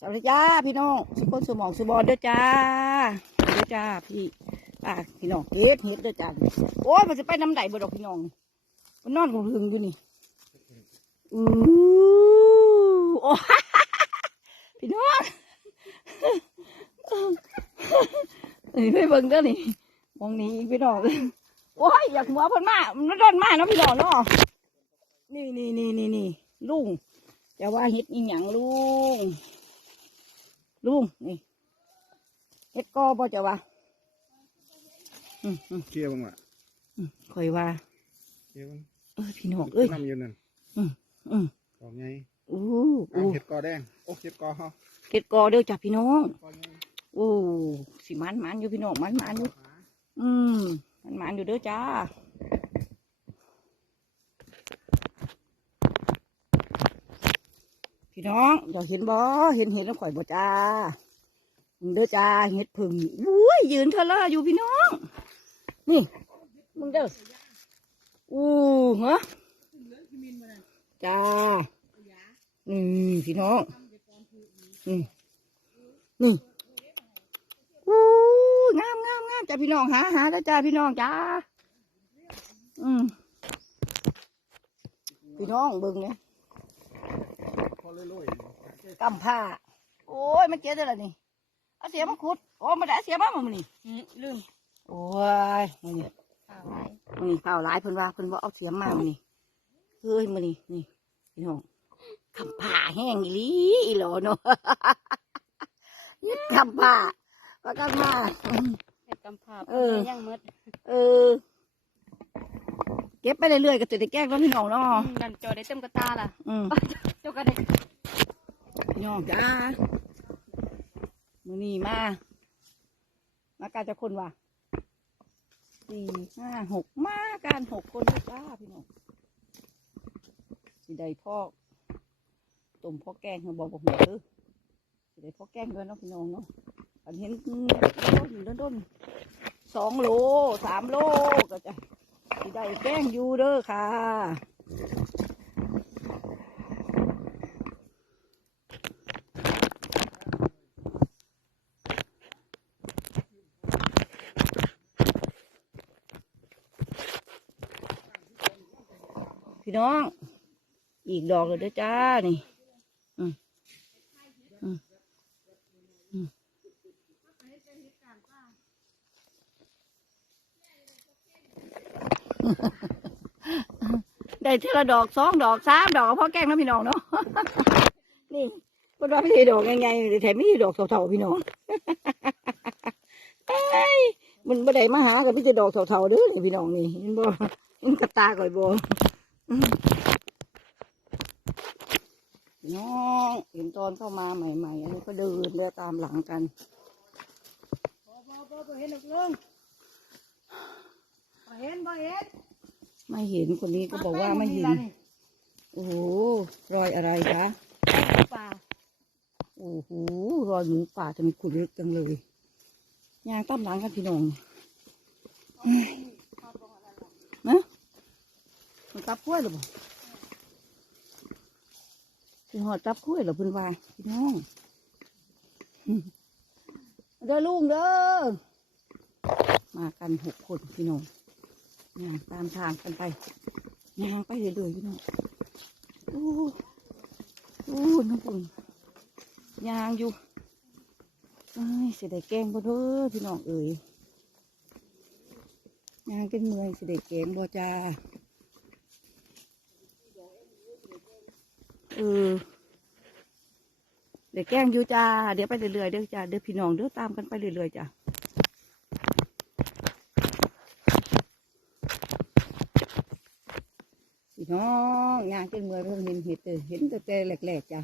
สวัสดีจ้าพี่น้องสุขคนสมองสุบอลเด้อจ้าเด้อจ้าพี่ป้าพี่น้องเฮ็ดเฮ็ดเด้อจ้าโอ้ยมันจะไปน้ำไหลบ่ดอกพี่น้องมันนอนของหึงอยู่นี่อู้โอ้พี่น้องนี่ไปเบิ่งเด้อนี่มองนี้อีกพี่น้องโอ้ยอยากหัวเพิ่นมามันร้อนมากเนาะพี่น้องเนาะนี่นี่นี่นี่นี่ลุงจะว่าเฮ็ดอีหยังลุง ลุงนี่เฮ็ดกอบ่จะว่าอืมอืมเกี่ยวบ้างล่ะอืมคอยว่าเกี่ยวบ้างเอ้ยพี่น้องเอ้ยน้ำอยู่นั่นอืมดอกไงอู้เอาอู้เห็ดกอแดงโอ้เห็ดกอเฮาเฮ็ดกอเด้อจ้ะพี่น้องกอไงอู้สิมันมันอยู่พี่น้องมันมันอยู่อืมมันมันอยู่เด้อจ้า พี่น้องเดี๋ยวเห็นบ่เห็นเห็นแล้วข่อยบ่จ้ามึงเด้อจ้าเห็ดผึ่งอุ้ยยืนเทะเลออยู่พี่น้อง นี่ มึงเด้ออู้เหรอจ้านี่พี่น้องนี่นี่อู้งามงามงามจ้าพี่น้องหาหาเด้อจ้าพี่น้องจ้าอืมพี่น้องเบิ่งเนี่ย พอเลยกำผ้า โอ้ย มันเจ๊ได้ละนี่เอาเสียมาขุด โอ้มาได้เสียมาหมันนี่ลืม โอ้ยมันนี่ข่าวไว้มันนี่เปล่าหลายเพิ่นว่าเพิ่นว่าเอาเสียมามันนี่เฮ้ยมันนี่นี่พี่น้องคำผ้าแห้งอีหลีอีหลอเนาะยึดคำผ้าว่ากันมาเห็ดกำผับเออยังมืดเออเก็บไปเรื่อยๆก็จะได้แกล้งแล้วพี่น้องเนาะอืมดันจอได้เต็มกระตาล่ะอืมเจ้าก็ได้พี่น้องจ้ามือนี้มามาการจะคนว่ะสี่ห้าหกมาการหกคนเลยจ้าพี่น้องสิได้พ่อต้มพ่อแกงเขาบอกบอกหัวเด้อสิได้พ่อแกงด้วยเนาะพี่น้องเนาะอันเห็นต้นต้นต้นสองโลสามโลก็จะ สิได้แกงอยู่เด้อค่ะพี่น้อง อีกดอกเลยด้อจ้า นี่ อืมอืมอืม ได้เท่าละดอกสองดอกสามดอกก็พอแกล้งนะพี่น้องเนาะ นี่ก็ว่าพี่ดอกยังไงแต่แถมไม่ดอกเท่าๆพี่น้องเอ้ยมันไ่ได้มาหากับพี่จะดอกเท่าๆเด้อนี่พี่น้องนี่เห็นบ่มันกระตาก่อยบ่น้องเห็นตอนเข้ามาใหม่ๆอันนี้ก็เดินเดินตามหลังกันบ่บ่บ่บ่เห็นหรอกลุง บ่เห็นบ่เห็นไม่เห็นคนนี้ก็บอกว่าไม่เห็น โอ้โห รอยอะไรคะป่าโอ้โห รอยหมูป่าจะมีขุดลึกจังเลยยางตามหลังกันพี่น้องนะมันตับกล้วยหรือเปล่าพี่หอดตับกล้วยเหรอเพื่อนว่าพี่น้องเด้อลุงเด้อ มากันหกคนพี่น้อง ย่างตามทางกันไปย่างไปเรื่อยๆพี่น้องโอ้โอ้น้องปุ่นย่างอยู่เอ้ยเสียดายแกงบ่เด้อพี่น้องเอ๋ยย่างเป็นเมืองเสียดายแกงบ่จ้าเออเดี๋ยวแกงอยู่จ้า เดี๋ยวไปเรื่อยๆเด้อจ้า เดี๋ยวพี่น้องเด้อตามกันไปเรื่อยๆจ้า น้องยางเป็นเมื่อเรื่องเห็นเห็ดเด้อเห็นแต่แต่แหลกๆจ้ะ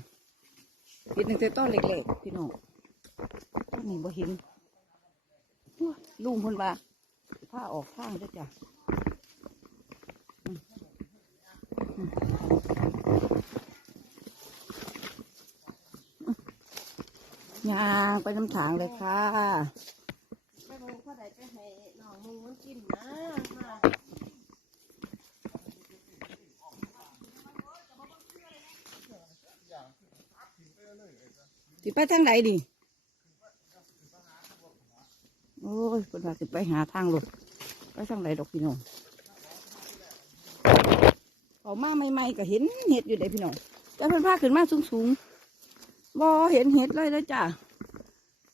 เห็นตั้งแต่ต้นแหลกๆพี่น้องอันนี้บ่เห็นโอ้ยลุงคนว่าผ้าออกข้างด้วยจ้ะยางไปน้ำถางเลยค่ะไปบ่เขาได้ไปให้น้องมึงมันกินนะมา สิไปทางไหนดิโอ้ยคนว่าสิไปหาทางหลบไปทางไหนดอกพี่น้องออกมาใหม่ๆก็เห็นเห็ดอยู่เด้พี่น้องแต่เพิ่นพาขึ้นมาสูงๆบ่เห็นเห็ดเลยแล้วจ้ะ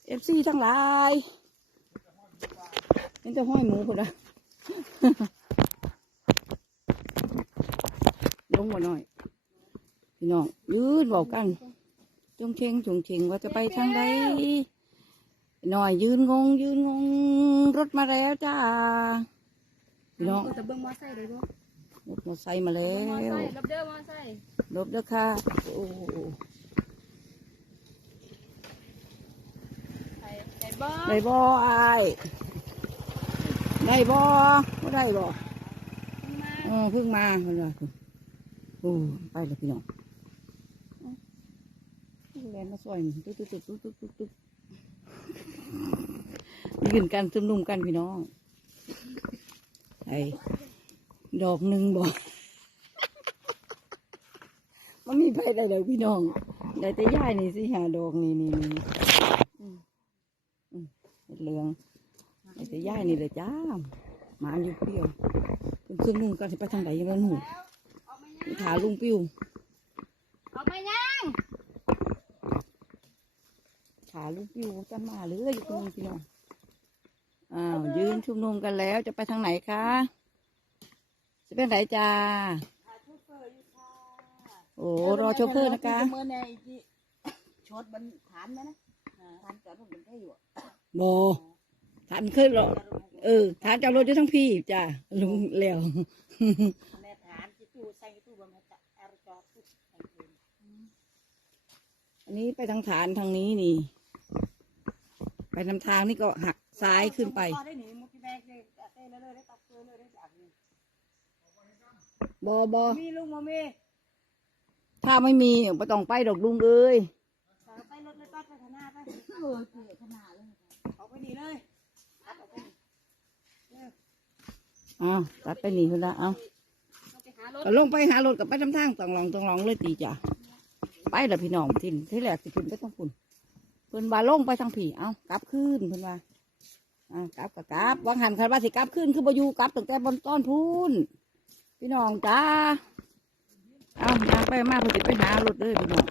เอฟซีทั้งหลายเห็นแต่ห้อยหมูคนละลงมาหน่อย พี่น้องยืนบอกกัน จงเชงจงเชงว่าจะไปทางใดหน่อยยืนงง ยืนงง รถมาแล้วจ้าพี่น้องก็จะเบิ่งมอไซค์ได้บ่รถมอไซค์มาแล้วมอไซค์รับเด้อมอไซค์รถเด้อค่ะโอ้โหไปได้บ่ได้บ่อายได้บ่บ่ได้บ่มาเออเพิ่งมาเพิ่นว่าโอ้ไปเลยพี่น้อง แลนมาซอยตุ๊กตุ๊กตุ๊กตุ๊กตุ๊กตุ๊กยืนกันซุ่มนุ่มกันพี่น้องไอ้ดอกหนึ่งบอกมันมีไปได้เลยพี่น้องได้แต่ย่ายนี่สิหาดอกนี่นี่นี่อืมอืมเหลืองได้แต่ย่ายนี่เลยจ้าหมาอยู่เปรี้ยวซุ่มนุ่มกันสิไปทางไหนยังไงหนูถาลุงปิ้วเอาไปยัง ขาลูกปิวจะมาหรืออยู่ตรงนี้พี่น้องอ้าวยืนชุมนุมกันแล้วจะไปทางไหนคะจะไปไหนจ้าโอ้รอโชเฟอร์นะคะเมื่อในที่ชดมันฐานนะนะฐานจอดรถมันได้อยู่โบทานขึ้นหรอเออทานจอดรถอยู่ทั้งพี่จ้าลุงเหลวในฐานที่ตู้ใส่ตู้บนจะแอร์จอดตู้อันนี้ไปทางฐานทางนี้นี่ ไปนำทางนี่ก็หักซ้ายขึ้นไปได้หนีมุกแบกเลยเต้เลยได้ตักเลยได้จากนี้บอบอมีลุงมามีถ้าไม่มีไม่ต้องไปดอกลุงเอ้ยไปรถเลยตัดไปขนาดไปเออเสียขนาดเลยเอาไปนี่เลยตัดออกไปอ้าวตัดไปนี่คนละเอาไปหารถก็ลงไปหารถกับไปทำทางตองหลองตองหลองเลยตีจ้ะไปแล้วพี่น้องที่ที่แรกสิขึ้นไปต้องคุณ เพิ่นว่าลงไปทางผีเอากลับขึ้นเพิ่นว่าอ่ากลับกับกลับวางหันคันว่าสิกลับขึ้นคือบ่อยู่กลับตั้งแต่บนต้นพูนพี่น้องจ้าเอายางไปมาเพิ่นสิไปหารถเลยพี่น้อง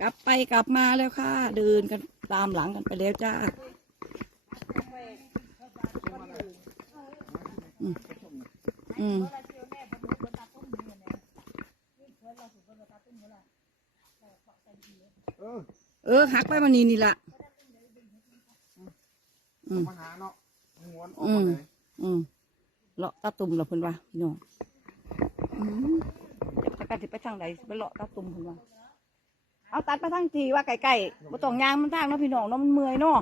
กลับไปกลับมาแล้วค่ะ เดินกันตามหลังกันไปแล้วจ้าอืมเอ อเออหักไปมันนี่นี่ละอืมมาหาเนาะม้วนออกมาเลยอืมเลาะตาตุ่มเหรอเพิ่นว่าพี่น้องอืมจะกันสิไปทางไหนไปเลาะตาตุ่มเพิ่นว่าเอาตัดไปทางทีว่าไกลๆบ่ต้องยางมันทางเนาะพี่น้องเนาะมันเมื่อยเนาะ